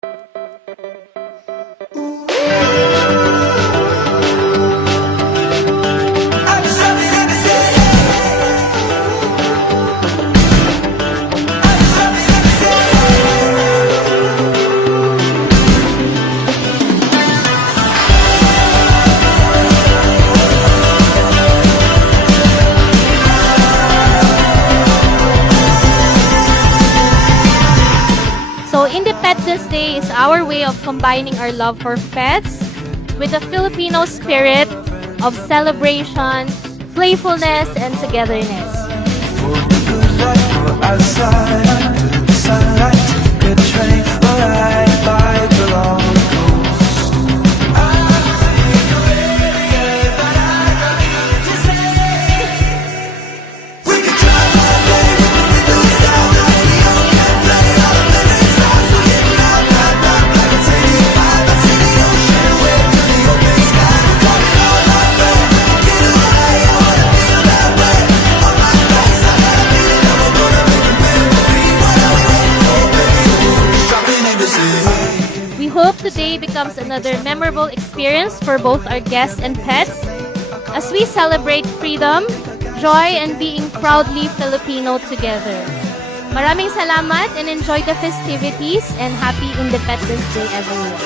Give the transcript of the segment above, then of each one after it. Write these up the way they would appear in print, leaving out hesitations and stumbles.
So Independence Day is our way of combining our love for pets with the Filipino spirit of celebration, playfulness, and togetherness. We hope today becomes another memorable experience for both our guests and pets as we celebrate freedom, joy, and being proudly Filipino together. Maraming salamat and enjoy the festivities and happy Independence Day everyone.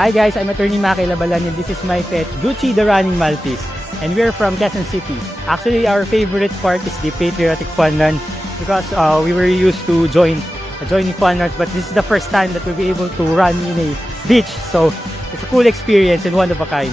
Hi guys, I'm Attorney Maki Labalan and this is my pet, Gucci the Running Maltese. And we're from Quezon City. Actually, our favorite part is the patriotic fun run because we were used to joining fun runs, but this is the first time that we'll be able to run in a beach. So it's a cool experience and one of a kind.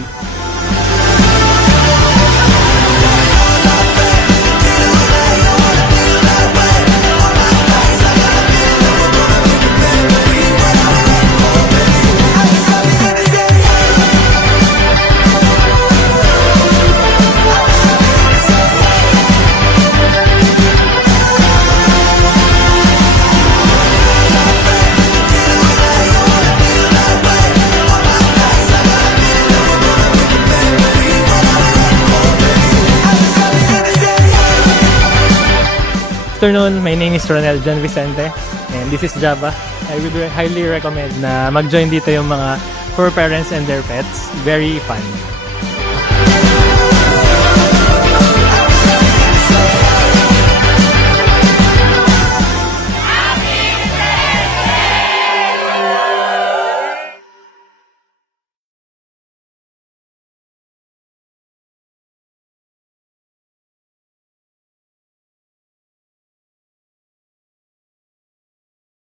Good afternoon, my name is Ronel John Vicente and this is Java. I would highly recommend na mag-join dito yung mga fur parents and their pets. Very fun.